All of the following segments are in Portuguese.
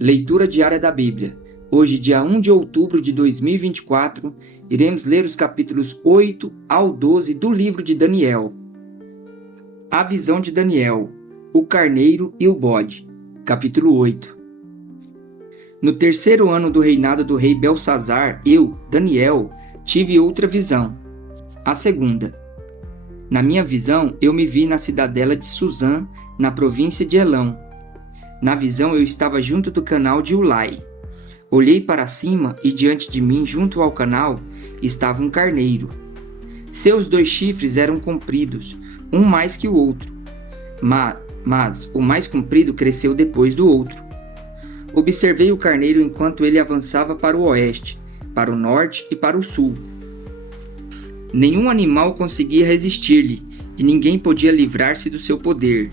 Leitura diária da Bíblia. Hoje, dia 1 de outubro de 2024, iremos ler os capítulos 8 ao 12 do livro de Daniel. A visão de Daniel, o carneiro e o bode. Capítulo 8. No terceiro ano do reinado do rei Belsazar, eu, Daniel, tive outra visão. A segunda. Na minha visão, eu me vi na cidadela de Suzã, na província de Elão. Na visão, eu estava junto do canal de Ulai. Olhei para cima e diante de mim, junto ao canal, estava um carneiro. Seus 2 chifres eram compridos, um mais que o outro. Mas o mais comprido cresceu depois do outro. Observei o carneiro enquanto ele avançava para o oeste, para o norte e para o sul. Nenhum animal conseguia resistir-lhe, e ninguém podia livrar-se do seu poder.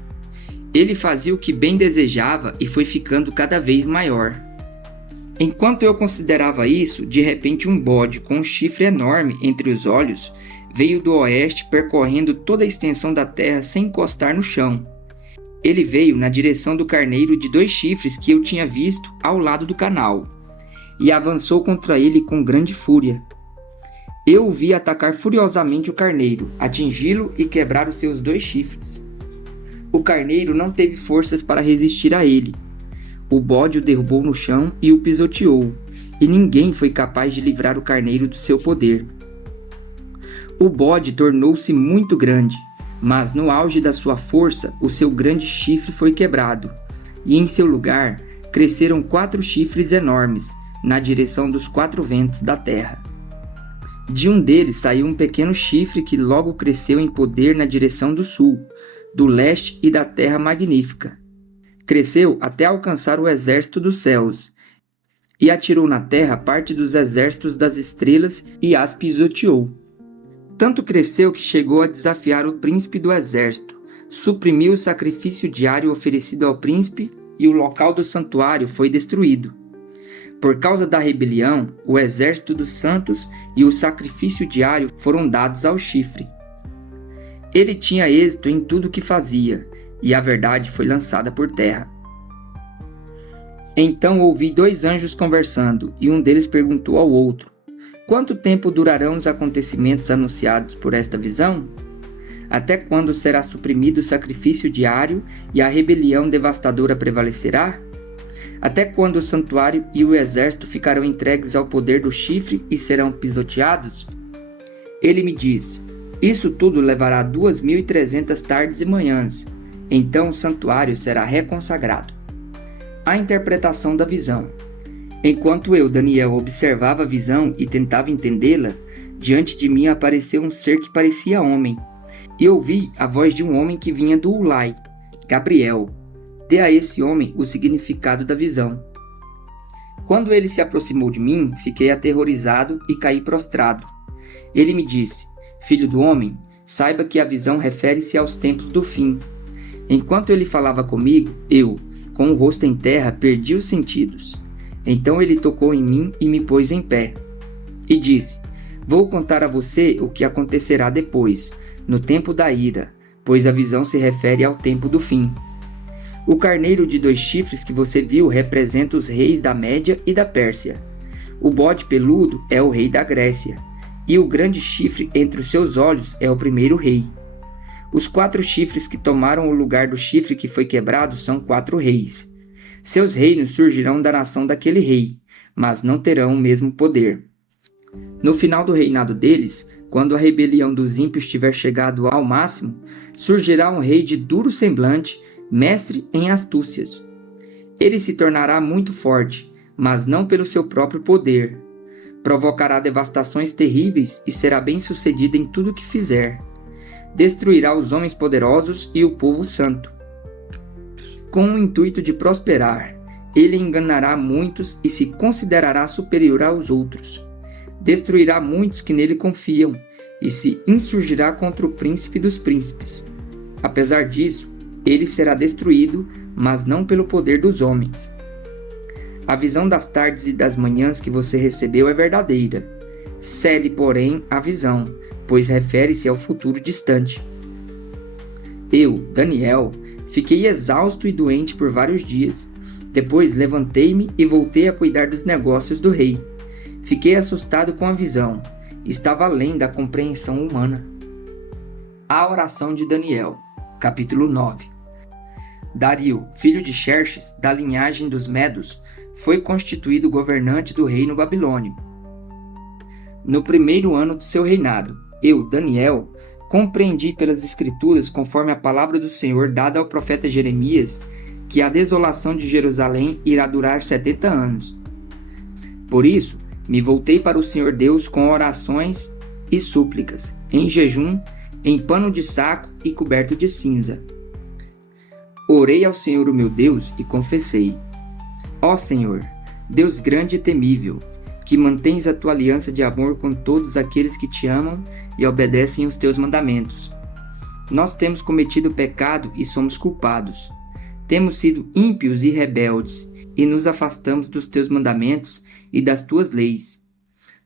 Ele fazia o que bem desejava e foi ficando cada vez maior. Enquanto eu considerava isso, de repente um bode com um chifre enorme entre os olhos veio do oeste percorrendo toda a extensão da terra sem encostar no chão. Ele veio na direção do carneiro de 2 chifres que eu tinha visto ao lado do canal, e avançou contra ele com grande fúria. Eu o vi atacar furiosamente o carneiro, atingi-lo e quebrar os seus 2 chifres. O carneiro não teve forças para resistir a ele. O bode o derrubou no chão e o pisoteou, e ninguém foi capaz de livrar o carneiro do seu poder. O bode tornou-se muito grande, mas no auge da sua força, o seu grande chifre foi quebrado, e em seu lugar cresceram 4 chifres enormes, na direção dos 4 ventos da terra. De um deles saiu um pequeno chifre que logo cresceu em poder na direção do sul, do leste e da terra magnífica. Cresceu até alcançar o exército dos céus, e atirou na terra parte dos exércitos das estrelas e as pisoteou. Tanto cresceu que chegou a desafiar o príncipe do exército, suprimiu o sacrifício diário oferecido ao príncipe e o local do santuário foi destruído. Por causa da rebelião, o exército dos santos e o sacrifício diário foram dados ao chifre. Ele tinha êxito em tudo o que fazia, e a verdade foi lançada por terra. Então ouvi 2 anjos conversando, e um deles perguntou ao outro: quanto tempo durarão os acontecimentos anunciados por esta visão? Até quando será suprimido o sacrifício diário e a rebelião devastadora prevalecerá? Até quando o santuário e o exército ficarão entregues ao poder do chifre e serão pisoteados? Ele me disse: isso tudo levará 2.300 tardes e manhãs. Então o santuário será reconsagrado. A interpretação da visão. Enquanto eu, Daniel, observava a visão e tentava entendê-la, diante de mim apareceu um ser que parecia homem. E ouvi a voz de um homem que vinha do Ulai, Gabriel. Dê a esse homem o significado da visão. Quando ele se aproximou de mim, fiquei aterrorizado e caí prostrado. Ele me disse: filho do homem, saiba que a visão refere-se aos tempos do fim. Enquanto ele falava comigo, eu, com o rosto em terra, perdi os sentidos. Então ele tocou em mim e me pôs em pé. E disse: vou contar a você o que acontecerá depois, no tempo da ira, pois a visão se refere ao tempo do fim. O carneiro de 2 chifres que você viu representa os reis da Média e da Pérsia. O bode peludo é o rei da Grécia. E o grande chifre entre os seus olhos é o primeiro rei. Os 4 chifres que tomaram o lugar do chifre que foi quebrado são 4 reis. Seus reinos surgirão da nação daquele rei, mas não terão o mesmo poder. No final do reinado deles, quando a rebelião dos ímpios tiver chegado ao máximo, surgirá um rei de duro semblante, mestre em astúcias. Ele se tornará muito forte, mas não pelo seu próprio poder. Provocará devastações terríveis e será bem-sucedido em tudo o que fizer. Destruirá os homens poderosos e o povo santo. Com o intuito de prosperar, ele enganará muitos e se considerará superior aos outros. Destruirá muitos que nele confiam e se insurgirá contra o príncipe dos príncipes. Apesar disso, ele será destruído, mas não pelo poder dos homens. A visão das tardes e das manhãs que você recebeu é verdadeira. Cede, porém, a visão, pois refere-se ao futuro distante. Eu, Daniel, fiquei exausto e doente por vários dias. Depois levantei-me e voltei a cuidar dos negócios do rei. Fiquei assustado com a visão. Estava além da compreensão humana. A oração de Daniel, capítulo 9. Dario, filho de Xerxes, da linhagem dos Medos, foi constituído governante do reino babilônio. No primeiro ano do seu reinado, eu, Daniel, compreendi pelas Escrituras, conforme a palavra do Senhor dada ao profeta Jeremias, que a desolação de Jerusalém irá durar 70 anos. Por isso, me voltei para o Senhor Deus com orações e súplicas, em jejum, em pano de saco e coberto de cinza. Orei ao Senhor o meu Deus e confessei: Ó Senhor, Deus grande e temível, que mantens a tua aliança de amor com todos aqueles que te amam e obedecem os teus mandamentos. Nós temos cometido pecado e somos culpados. Temos sido ímpios e rebeldes, e nos afastamos dos teus mandamentos e das tuas leis.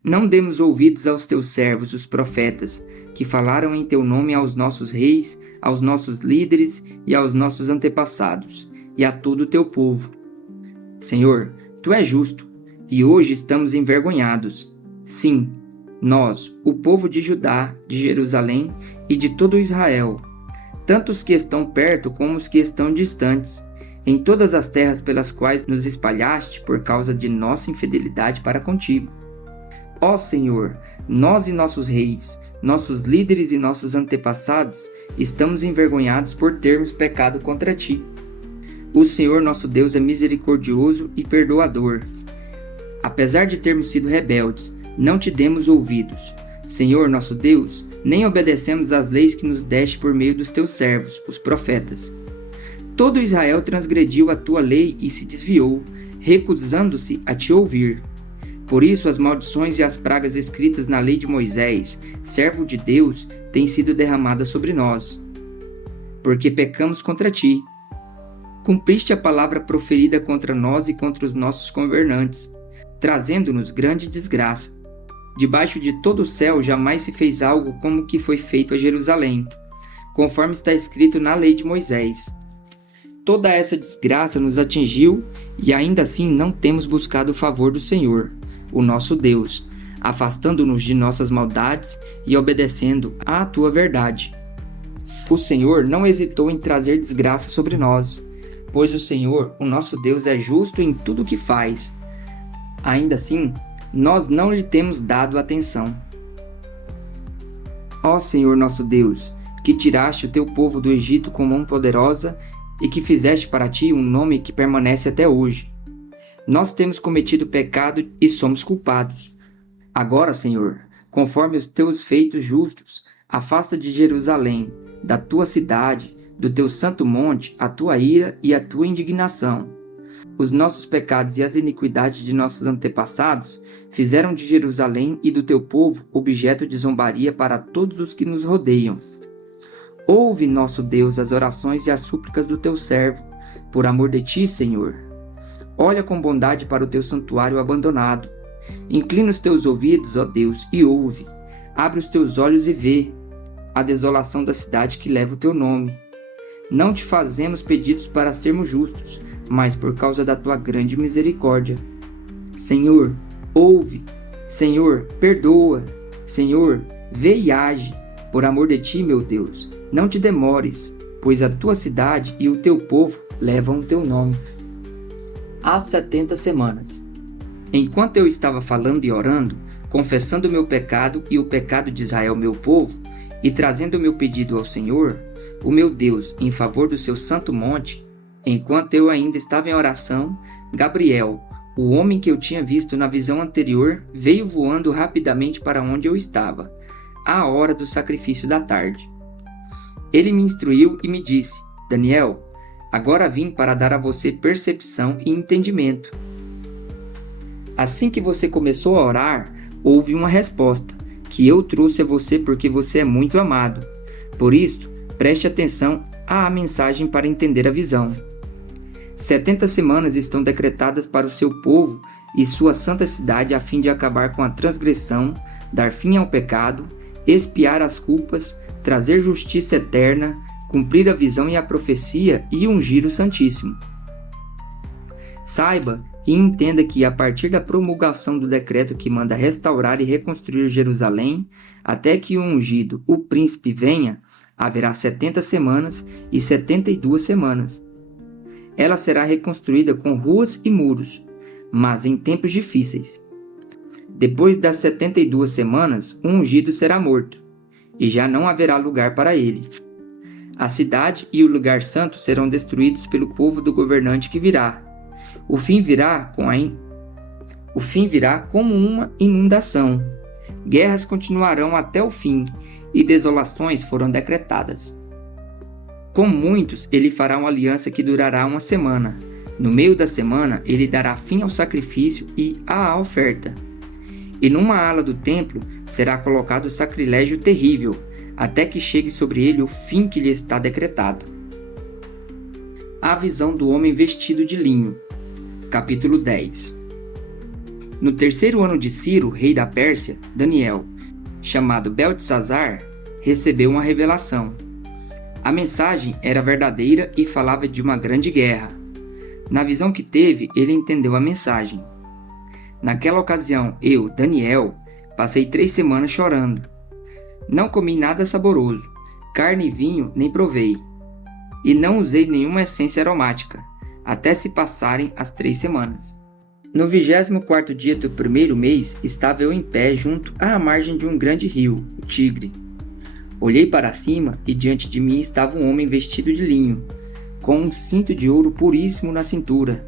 Não demos ouvidos aos teus servos, os profetas, que falaram em teu nome aos nossos reis, aos nossos líderes e aos nossos antepassados, e a todo o teu povo. Senhor, tu és justo, e hoje estamos envergonhados. Sim, nós, o povo de Judá, de Jerusalém e de todo Israel, tanto os que estão perto como os que estão distantes, em todas as terras pelas quais nos espalhaste por causa de nossa infidelidade para contigo. Ó Senhor, nós e nossos reis, nossos líderes e nossos antepassados estamos envergonhados por termos pecado contra ti. O Senhor nosso Deus é misericordioso e perdoador. Apesar de termos sido rebeldes, não te demos ouvidos. Senhor nosso Deus, nem obedecemos às leis que nos deste por meio dos teus servos, os profetas. Todo Israel transgrediu a tua lei e se desviou, recusando-se a te ouvir. Por isso as maldições e as pragas escritas na lei de Moisés, servo de Deus, têm sido derramadas sobre nós. Porque pecamos contra ti. Cumpriste a palavra proferida contra nós e contra os nossos governantes, trazendo-nos grande desgraça. Debaixo de todo o céu jamais se fez algo como o que foi feito a Jerusalém, conforme está escrito na lei de Moisés. Toda essa desgraça nos atingiu e ainda assim não temos buscado o favor do Senhor, o nosso Deus, afastando-nos de nossas maldades e obedecendo à tua verdade. O Senhor não hesitou em trazer desgraça sobre nós, pois o Senhor, o nosso Deus, é justo em tudo o que faz. Ainda assim, nós não lhe temos dado atenção. Ó Senhor nosso Deus, que tiraste o teu povo do Egito com mão poderosa e que fizeste para ti um nome que permanece até hoje. Nós temos cometido pecado e somos culpados. Agora, Senhor, conforme os teus feitos justos, afasta de Jerusalém, da tua cidade, do teu santo monte, a tua ira e a tua indignação. Os nossos pecados e as iniquidades de nossos antepassados fizeram de Jerusalém e do teu povo objeto de zombaria para todos os que nos rodeiam. Ouve, nosso Deus, as orações e as súplicas do teu servo, por amor de ti, Senhor. Olha com bondade para o teu santuário abandonado. Inclina os teus ouvidos, ó Deus, e ouve. Abre os teus olhos e vê a desolação da cidade que leva o teu nome. Não te fazemos pedidos para sermos justos, mas por causa da tua grande misericórdia. Senhor, ouve. Senhor, perdoa. Senhor, vê e age. Por amor de ti, meu Deus, não te demores, pois a tua cidade e o teu povo levam o teu nome. As 70 semanas. Enquanto eu estava falando e orando, confessando o meu pecado e o pecado de Israel, meu povo, e trazendo o meu pedido ao Senhor, o meu Deus, em favor do seu santo monte, enquanto eu ainda estava em oração, Gabriel, o homem que eu tinha visto na visão anterior, veio voando rapidamente para onde eu estava, à hora do sacrifício da tarde. Ele me instruiu e me disse: Daniel, agora vim para dar a você percepção e entendimento. Assim que você começou a orar, houve uma resposta, que eu trouxe a você porque você é muito amado. Por isso, preste atenção à mensagem para entender a visão. 70 semanas estão decretadas para o seu povo e sua santa cidade a fim de acabar com a transgressão, dar fim ao pecado, expiar as culpas, trazer justiça eterna, cumprir a visão e a profecia e ungir o Santíssimo. Saiba e entenda que, a partir da promulgação do decreto que manda restaurar e reconstruir Jerusalém, até que o ungido, o príncipe, venha, haverá 70 semanas e 72 semanas. Ela será reconstruída com ruas e muros, mas em tempos difíceis. Depois das 72 semanas, o ungido será morto, e já não haverá lugar para ele. A cidade e o lugar santo serão destruídos pelo povo do governante que virá. O fim virá como uma inundação. Guerras continuarão até o fim, e desolações foram decretadas. Com muitos ele fará uma aliança que durará uma semana. No meio da semana ele dará fim ao sacrifício e à oferta. E numa ala do templo será colocado o sacrilégio terrível, até que chegue sobre ele o fim que lhe está decretado. A visão do homem vestido de linho. Capítulo 10. No terceiro ano de Ciro, rei da Pérsia, Daniel, chamado Beltesazar, recebeu uma revelação. A mensagem era verdadeira e falava de uma grande guerra. Na visão que teve, ele entendeu a mensagem. Naquela ocasião, eu, Daniel, passei 3 semanas chorando. Não comi nada saboroso, carne e vinho nem provei, e não usei nenhuma essência aromática, até se passarem as 3 semanas. No 24º dia do primeiro mês, estava eu em pé junto à margem de um grande rio, o Tigre. Olhei para cima e diante de mim estava um homem vestido de linho, com um cinto de ouro puríssimo na cintura.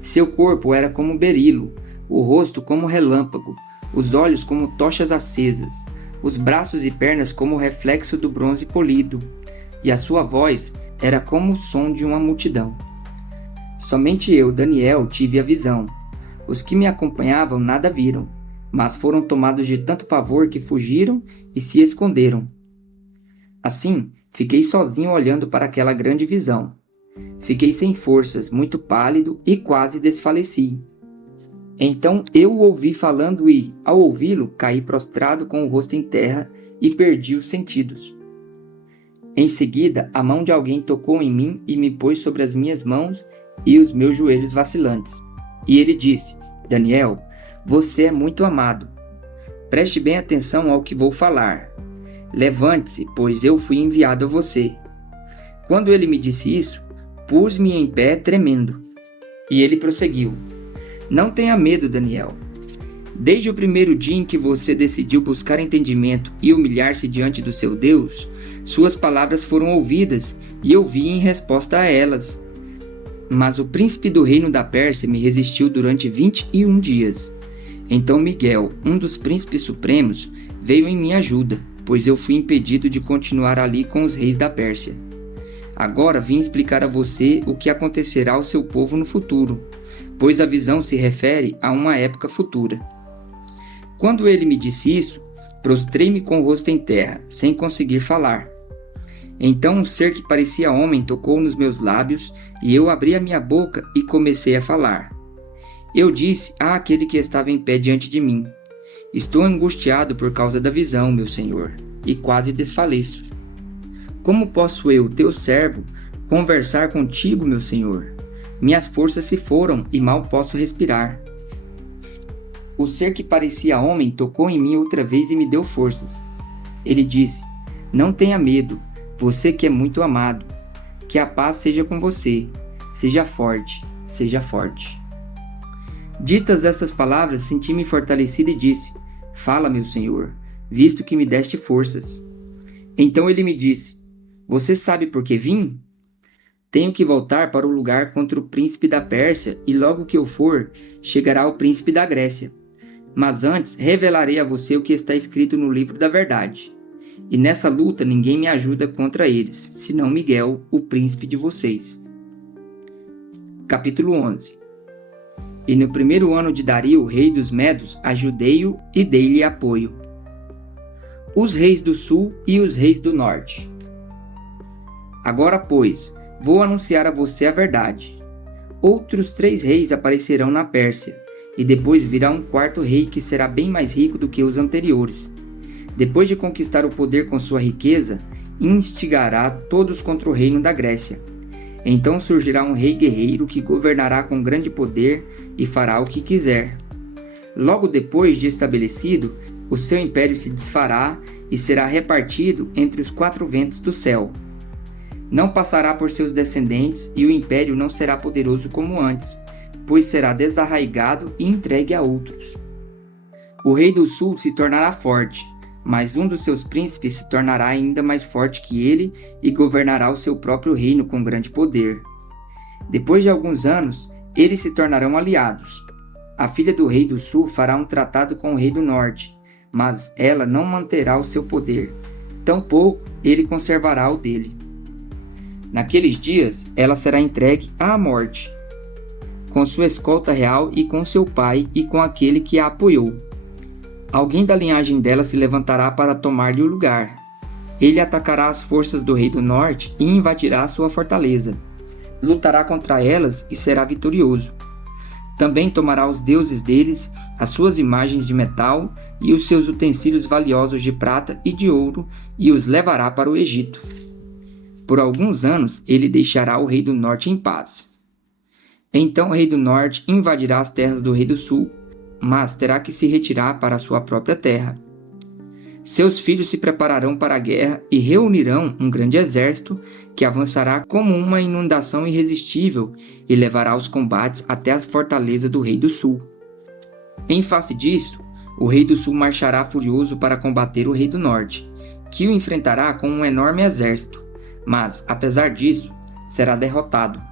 Seu corpo era como berilo, o rosto como relâmpago, os olhos como tochas acesas, os braços e pernas como o reflexo do bronze polido, e a sua voz era como o som de uma multidão. Somente eu, Daniel, tive a visão. Os que me acompanhavam nada viram, mas foram tomados de tanto pavor que fugiram e se esconderam. Assim, fiquei sozinho olhando para aquela grande visão. Fiquei sem forças, muito pálido e quase desfaleci. Então eu o ouvi falando e, ao ouvi-lo, caí prostrado com o rosto em terra e perdi os sentidos. Em seguida, a mão de alguém tocou em mim e me pôs sobre as minhas mãos e os meus joelhos vacilantes. E ele disse: Daniel, você é muito amado. Preste bem atenção ao que vou falar. Levante-se, pois eu fui enviado a você. Quando ele me disse isso, pus-me em pé tremendo. E ele prosseguiu: Não tenha medo, Daniel. Desde o primeiro dia em que você decidiu buscar entendimento e humilhar-se diante do seu Deus, suas palavras foram ouvidas e eu vi em resposta a elas. Mas o príncipe do reino da Pérsia me resistiu durante 21 dias. Então Miguel, um dos príncipes supremos, veio em minha ajuda, pois eu fui impedido de continuar ali com os reis da Pérsia. Agora vim explicar a você o que acontecerá ao seu povo no futuro, pois a visão se refere a uma época futura. Quando ele me disse isso, prostrei-me com o rosto em terra, sem conseguir falar. Então um ser que parecia homem tocou nos meus lábios, e eu abri a minha boca e comecei a falar. Eu disse àquele que estava em pé diante de mim: Estou angustiado por causa da visão, meu senhor, e quase desfaleço. Como posso eu, teu servo, conversar contigo, meu senhor? Minhas forças se foram e mal posso respirar. O ser que parecia homem tocou em mim outra vez e me deu forças. Ele disse: Não tenha medo, você que é muito amado. Que a paz seja com você. Seja forte, seja forte. Ditas essas palavras, senti-me fortalecido e disse: Fala, meu senhor, visto que me deste forças. Então ele me disse: Você sabe por que vim? Tenho que voltar para o lugar contra o príncipe da Pérsia, e logo que eu for, chegará o príncipe da Grécia. Mas antes revelarei a você o que está escrito no livro da verdade. E nessa luta ninguém me ajuda contra eles, senão Miguel, o príncipe de vocês. Capítulo 11. E no primeiro ano de Dario, rei dos Medos, ajudei-o e dei-lhe apoio. Os reis do sul e os reis do norte. Agora, pois, vou anunciar a você a verdade. Outros 3 reis aparecerão na Pérsia, e depois virá um 4º rei que será bem mais rico do que os anteriores. Depois de conquistar o poder com sua riqueza, instigará todos contra o reino da Grécia. Então surgirá um rei guerreiro que governará com grande poder e fará o que quiser. Logo depois de estabelecido, o seu império se desfará e será repartido entre os 4 ventos do céu. Não passará por seus descendentes e o império não será poderoso como antes, pois será desarraigado e entregue a outros. O rei do sul se tornará forte, mas um dos seus príncipes se tornará ainda mais forte que ele e governará o seu próprio reino com grande poder. Depois de alguns anos, eles se tornarão aliados. A filha do rei do sul fará um tratado com o rei do norte, mas ela não manterá o seu poder, tampouco ele conservará o dele. Naqueles dias, ela será entregue à morte, com sua escolta real e com seu pai e com aquele que a apoiou. Alguém da linhagem dela se levantará para tomar-lhe o lugar. Ele atacará as forças do rei do norte e invadirá sua fortaleza. Lutará contra elas e será vitorioso. Também tomará os deuses deles, as suas imagens de metal e os seus utensílios valiosos de prata e de ouro e os levará para o Egito. Por alguns anos ele deixará o rei do norte em paz. Então o rei do norte invadirá as terras do rei do sul, mas terá que se retirar para a sua própria terra. Seus filhos se prepararão para a guerra e reunirão um grande exército que avançará como uma inundação irresistível e levará os combates até a fortaleza do rei do sul. Em face disso, o rei do sul marchará furioso para combater o rei do norte, que o enfrentará com um enorme exército, mas, apesar disso, será derrotado.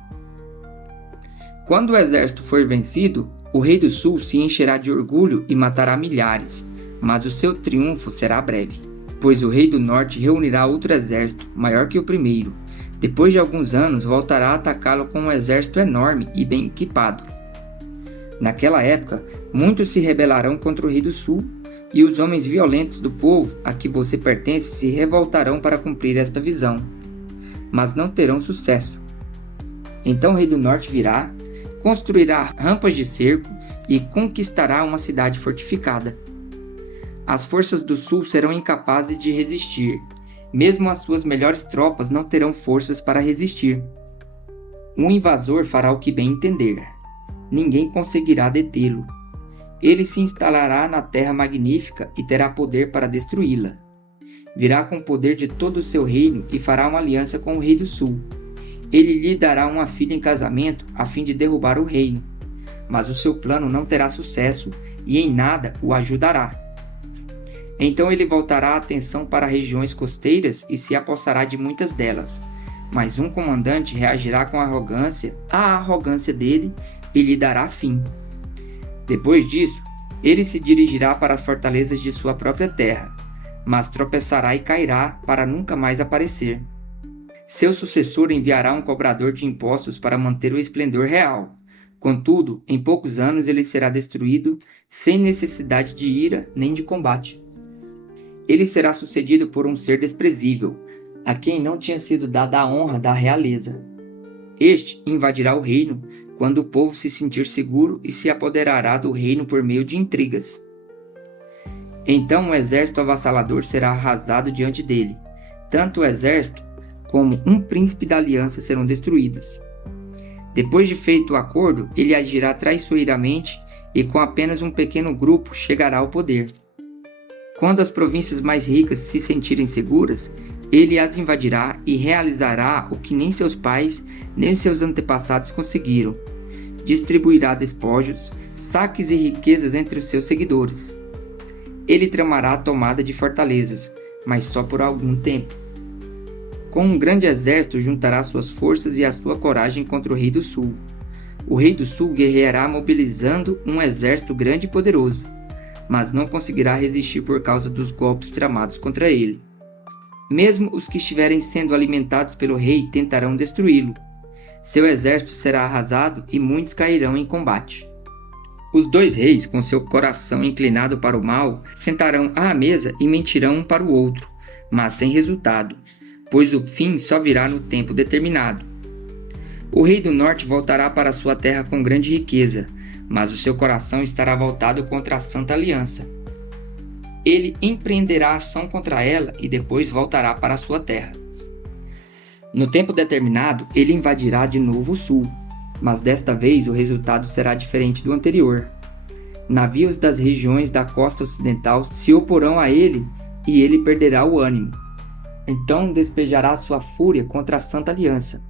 Quando o exército for vencido, o rei do sul se encherá de orgulho e matará milhares, mas o seu triunfo será breve, pois o rei do norte reunirá outro exército, maior que o primeiro. Depois de alguns anos, voltará a atacá-lo com um exército enorme e bem equipado. Naquela época, muitos se rebelarão contra o rei do sul, e os homens violentos do povo a que você pertence se revoltarão para cumprir esta visão, mas não terão sucesso. Então o rei do norte virá, construirá rampas de cerco e conquistará uma cidade fortificada. As forças do sul serão incapazes de resistir. Mesmo as suas melhores tropas não terão forças para resistir. Um invasor fará o que bem entender. Ninguém conseguirá detê-lo. Ele se instalará na terra magnífica e terá poder para destruí-la. Virá com o poder de todo o seu reino e fará uma aliança com o rei do sul. Ele lhe dará uma filha em casamento a fim de derrubar o reino, mas o seu plano não terá sucesso e em nada o ajudará. Então ele voltará a atenção para regiões costeiras e se apossará de muitas delas, mas um comandante reagirá com arrogância à arrogância dele e lhe dará fim. Depois disso, ele se dirigirá para as fortalezas de sua própria terra, mas tropeçará e cairá para nunca mais aparecer. Seu sucessor enviará um cobrador de impostos para manter o esplendor real. Contudo, em poucos anos ele será destruído sem necessidade de ira nem de combate. Ele será sucedido por um ser desprezível, a quem não tinha sido dada a honra da realeza. Este invadirá o reino quando o povo se sentir seguro e se apoderará do reino por meio de intrigas. Então o exército avassalador será arrasado diante dele. Tanto o exército como um príncipe da aliança serão destruídos. Depois de feito o acordo, ele agirá traiçoeiramente e com apenas um pequeno grupo chegará ao poder. Quando as províncias mais ricas se sentirem seguras, ele as invadirá e realizará o que nem seus pais nem seus antepassados conseguiram. Distribuirá despojos, saques e riquezas entre os seus seguidores. Ele tramará a tomada de fortalezas, mas só por algum tempo. Com um grande exército juntará suas forças e a sua coragem contra o rei do sul. O rei do sul guerreará mobilizando um exército grande e poderoso, mas não conseguirá resistir por causa dos golpes tramados contra ele. Mesmo os que estiverem sendo alimentados pelo rei tentarão destruí-lo. Seu exército será arrasado e muitos cairão em combate. Os 2 reis, com seu coração inclinado para o mal, sentarão à mesa e mentirão um para o outro, mas sem resultado, pois o fim só virá no tempo determinado. O rei do norte voltará para sua terra com grande riqueza, mas o seu coração estará voltado contra a Santa Aliança. Ele empreenderá ação contra ela e depois voltará para sua terra. No tempo determinado, ele invadirá de novo o sul, mas desta vez o resultado será diferente do anterior. Navios das regiões da costa ocidental se oporão a ele e ele perderá o ânimo. Então despejará sua fúria contra a Santa Aliança.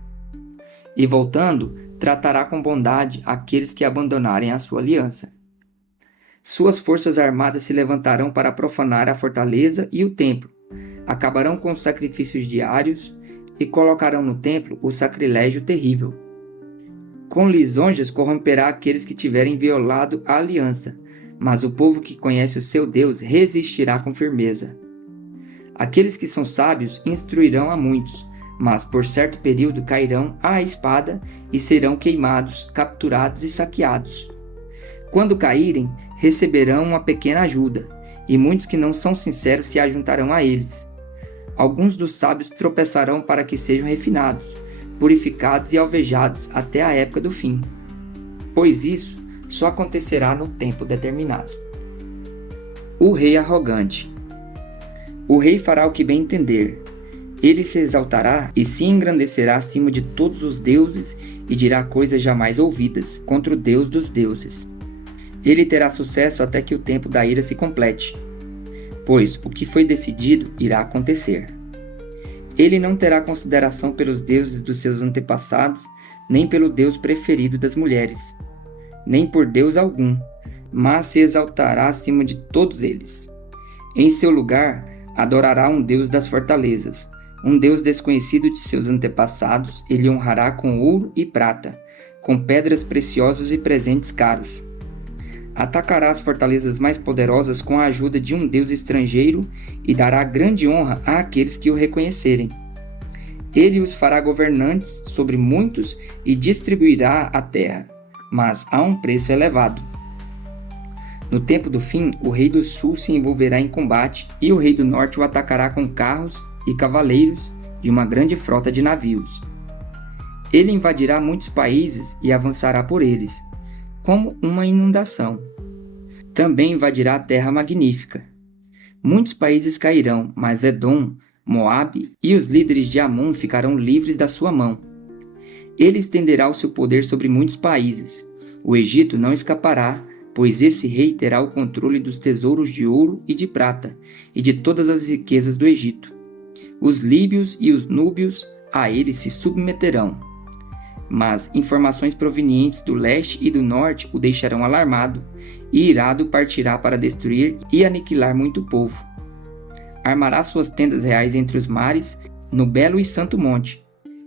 E voltando, tratará com bondade aqueles que abandonarem a sua aliança. Suas forças armadas se levantarão para profanar a fortaleza e o templo, acabarão com os sacrifícios diários e colocarão no templo o sacrilégio terrível. Com lisonjas corromperá aqueles que tiverem violado a aliança, mas o povo que conhece o seu Deus resistirá com firmeza. Aqueles que são sábios instruirão a muitos, mas por certo período cairão à espada e serão queimados, capturados e saqueados. Quando caírem, receberão uma pequena ajuda, e muitos que não são sinceros se ajuntarão a eles. Alguns dos sábios tropeçarão para que sejam refinados, purificados e alvejados até a época do fim. Pois isso só acontecerá no tempo determinado. O rei arrogante. O rei fará o que bem entender. Ele se exaltará e se engrandecerá acima de todos os deuses e dirá coisas jamais ouvidas contra o Deus dos deuses. Ele terá sucesso até que o tempo da ira se complete, pois o que foi decidido irá acontecer. Ele não terá consideração pelos deuses dos seus antepassados, nem pelo Deus preferido das mulheres, nem por Deus algum, mas se exaltará acima de todos eles. Em seu lugar, adorará um Deus das fortalezas, um Deus desconhecido de seus antepassados. Ele honrará com ouro e prata, com pedras preciosas e presentes caros. Atacará as fortalezas mais poderosas com a ajuda de um Deus estrangeiro e dará grande honra àqueles que o reconhecerem. Ele os fará governantes sobre muitos e distribuirá a terra, mas a um preço elevado. No tempo do fim, o rei do sul se envolverá em combate e o rei do norte o atacará com carros e cavaleiros e uma grande frota de navios. Ele invadirá muitos países e avançará por eles, como uma inundação. Também invadirá a terra magnífica. Muitos países cairão, mas Edom, Moabe e os líderes de Amon ficarão livres da sua mão. Ele estenderá o seu poder sobre muitos países. O Egito não escapará, pois esse rei terá o controle dos tesouros de ouro e de prata e de todas as riquezas do Egito. Os líbios e os núbios a ele se submeterão. Mas informações provenientes do leste e do norte o deixarão alarmado, e irado partirá para destruir e aniquilar muito povo. Armará suas tendas reais entre os mares, no belo e santo monte.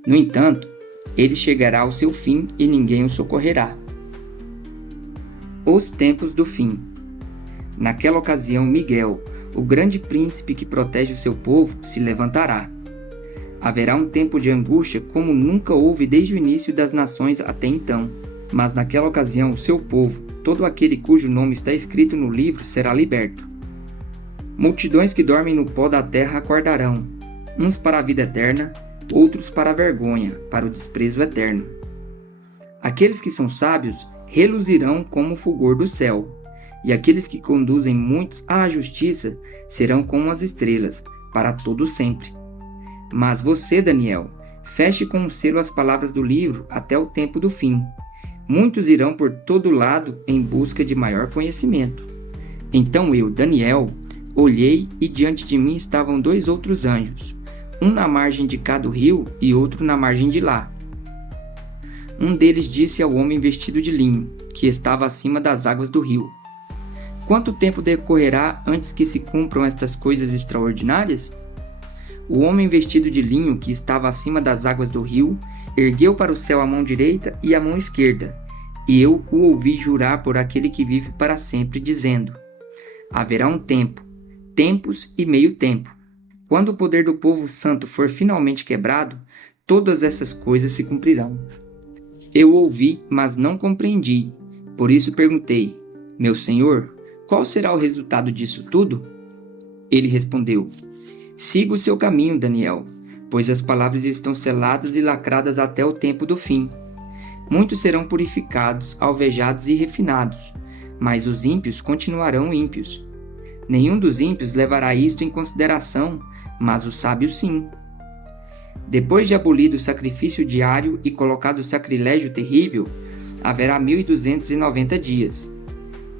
No entanto, ele chegará ao seu fim e ninguém o socorrerá. Os tempos do fim. Naquela ocasião, Miguel, o grande príncipe que protege o seu povo, se levantará. Haverá um tempo de angústia como nunca houve desde o início das nações até então. Mas naquela ocasião, o seu povo, todo aquele cujo nome está escrito no livro, será liberto. Multidões que dormem no pó da terra acordarão, uns para a vida eterna, outros para a vergonha, para o desprezo eterno. Aqueles que são sábios reluzirão como o fulgor do céu, e aqueles que conduzem muitos à justiça serão como as estrelas, para todo sempre. Mas você, Daniel, feche com um selo as palavras do livro até o tempo do fim. Muitos irão por todo lado em busca de maior conhecimento. Então eu, Daniel, olhei e diante de mim estavam 2 outros anjos, um na margem de cá do rio e outro na margem de lá. Um deles disse ao homem vestido de linho, que estava acima das águas do rio: Quanto tempo decorrerá antes que se cumpram estas coisas extraordinárias? O homem vestido de linho, que estava acima das águas do rio, ergueu para o céu a mão direita e a mão esquerda, e eu o ouvi jurar por aquele que vive para sempre, dizendo: Haverá um tempo, tempos e meio tempo. Quando o poder do povo santo for finalmente quebrado, todas essas coisas se cumprirão. Eu ouvi, mas não compreendi. Por isso perguntei: Meu senhor, qual será o resultado disso tudo? Ele respondeu: Siga o seu caminho, Daniel, pois as palavras estão seladas e lacradas até o tempo do fim. Muitos serão purificados, alvejados e refinados, mas os ímpios continuarão ímpios. Nenhum dos ímpios levará isto em consideração, mas os sábios sim. Depois de abolido o sacrifício diário e colocado o sacrilégio terrível, haverá 1290 dias.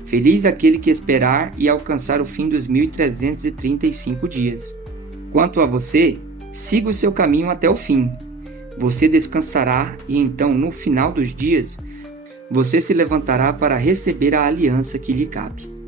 Feliz aquele que esperar e alcançar o fim dos 1335 dias. Quanto a você, siga o seu caminho até o fim. Você descansará e então, no final dos dias, você se levantará para receber a aliança que lhe cabe.